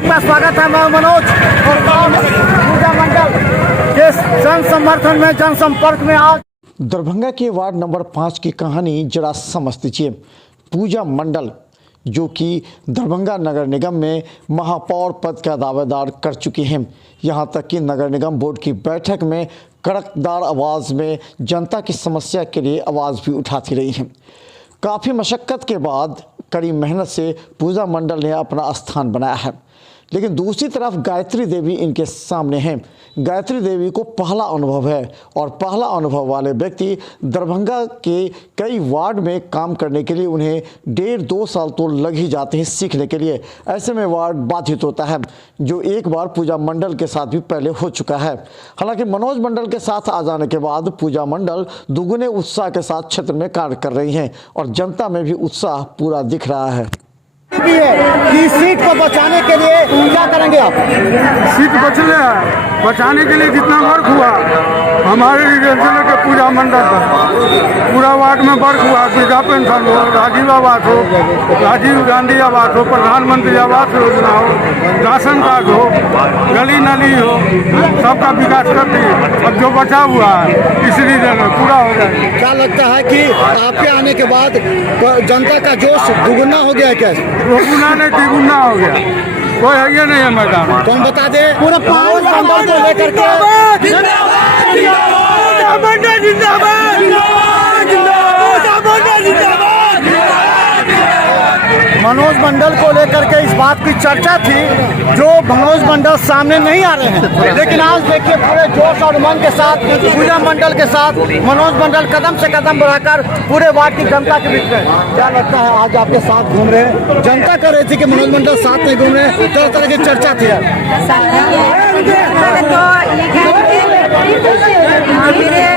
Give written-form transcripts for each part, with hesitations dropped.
आपका स्वागत है। मैं मनोज और पूजा मंडल के जन समर्थन में जनसंपर्क में आज दरभंगा के वार्ड नंबर 5 की कहानी जरा समझ लीजिए। पूजा मंडल जो कि दरभंगा नगर निगम में महापौर पद का दावेदार कर चुकी हैं, यहाँ तक कि नगर निगम बोर्ड की बैठक में कड़कदार आवाज़ में जनता की समस्या के लिए आवाज़ भी उठाती रही हैं। काफ़ी मशक्क़त के बाद कड़ी मेहनत से पूजा मंडल ने अपना स्थान बनाया है, लेकिन दूसरी तरफ गायत्री देवी इनके सामने हैं। गायत्री देवी को पहला अनुभव है और पहला अनुभव वाले व्यक्ति दरभंगा के कई वार्ड में काम करने के लिए उन्हें 1.5-2 साल तो लग ही जाते हैं सीखने के लिए। ऐसे में वार्ड बाधित होता है, जो एक बार पूजा मंडल के साथ भी पहले हो चुका है। हालांकि मनोज मंडल के साथ आ जाने के बाद पूजा मंडल दुगुने उत्साह के साथ क्षेत्र में कार्य कर रही हैं और जनता में भी उत्साह पूरा दिख रहा है। कि सीट को बचाने के लिए क्या करेंगे आप? सीट बचाने के लिए जितना वर्क हुआ हमारे जिले के पूजा मंडल पर पूरा वार्ड में वर्क हुआ। वृद्धा पेंशन हो, राजीव आवास हो, राजीव गांधी आवास हो, प्रधानमंत्री आवास योजना हो, राशन कार्ड हो, गली नली हो, सबका विकास कर दिए। अब जो बचा हुआ है इस रीजन में पूरा हो जाए। क्या लगता है कि आपके आने के बाद जनता का जोश दुगुना हो गया? क्या दुगुना नहीं तिगुना हो गया, कोई है ये नहीं है मैदान। कौन बता दे पूरा पाँच मंडल को लेकर के मनोज मंडल को लेकर के इस बात की चर्चा थी, जो मनोज मंडल सामने नहीं आ रहे हैं, लेकिन आज देखिए पूरे जोश और उमंग के साथ पूजा मंडल के साथ मनोज मंडल कदम से कदम बढ़ाकर पूरे वार्ड की जनता के बीच में। क्या लगता है आज आपके साथ घूम रहे हैं? जनता कह रही थी कि मनोज मंडल साथ नहीं घूम रहे हैं, तरह तरह की चर्चा थी।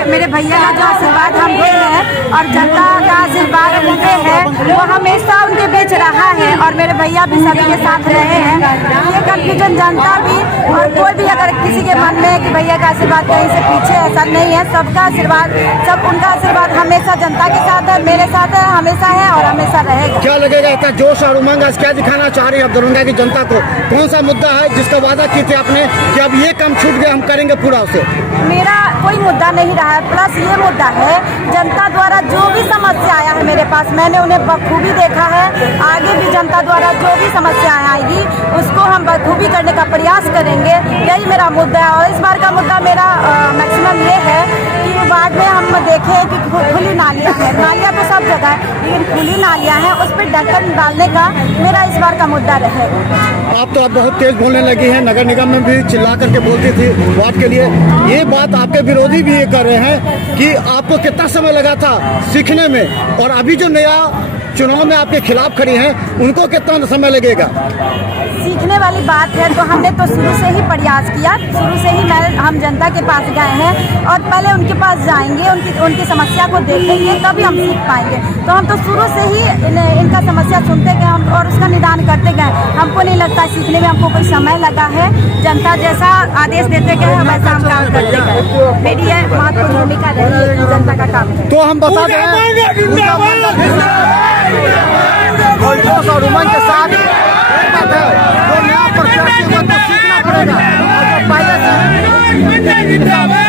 मेरे भैया का जो आशीर्वाद हम दे हैं और जनता का आशीर्वाद उनके है, वो हमेशा उनके बीच रहा है और मेरे भैया भी सभी के साथ रहे हैं। ये कन्फ्यूजन जनता भी और कोई भी अगर किसी के मन में कि भैया का आशीर्वाद कहीं से पीछे, ऐसा नहीं है। सबका आशीर्वाद, सब उनका आशीर्वाद हमेशा जनता के साथ है, मेरे साथ है, हमेशा है और हमेशा रहेगा। क्या लगेगा इतना जोश और उमंग आज क्या दिखाना चाह रही है आप दरभंगा की जनता को? कौन सा मुद्दा है जिसका वादा किए थे आपने कि अब ये काम छूट गया, हम करेंगे पूरा उसे? मेरा कोई मुद्दा नहीं रहा है, प्लस ये मुद्दा है जनता द्वारा जो भी समस्या आया है मेरे पास, मैंने उन्हें बखूबी देखा है। आगे भी जनता द्वारा जो भी समस्या आएगी उसको हम बखूबी करने का प्रयास करेंगे। यही मेरा मुद्दा है और इस बार का मुद्दा मेरा मैक्सिमम ये है कि वार्ड में हम देखें कि खुली नालियाँ हैं, नालियाँ तो सब जगह है, लेकिन खुली नालियाँ हैं, उस पर ढक्कन डालने का मेरा इस बार का मुद्दा रहेगा। आप तो अब बहुत तेज बोलने लगी हैं, नगर निगम में भी चिल्ला करके बोलती थी वार्ड के लिए। ये बात आपके विरोधी भी ये कर रहे हैं कि आपको कितना समय लगा था सीखने में, और अभी जो नया चुनाव में आपके खिलाफ खड़ी हैं उनको कितना समय लगेगा? सीखने वाली बात है तो हमने तो शुरू से ही प्रयास किया, शुरू से ही हम जनता के पास गए हैं और पहले उनके पास जाएंगे, उनकी समस्या को देखेंगे, तभी हम सीख पाएंगे। तो हम तो शुरू से ही इनका समस्या सुनते गए और उसका निदान करते गए। हमको नहीं लगता सीखने में हमको कोई समय लगा है। जनता जैसा आदेश देते गए हम ऐसा हम काम करते गए। मेरी यह महत्वपूर्ण भूमिका रही है जनता का काम। तो हम बता दें और उमंग के साथ बात है, जो नया प्रत्याशी को सीखना पड़ेगा। जिंदाबाद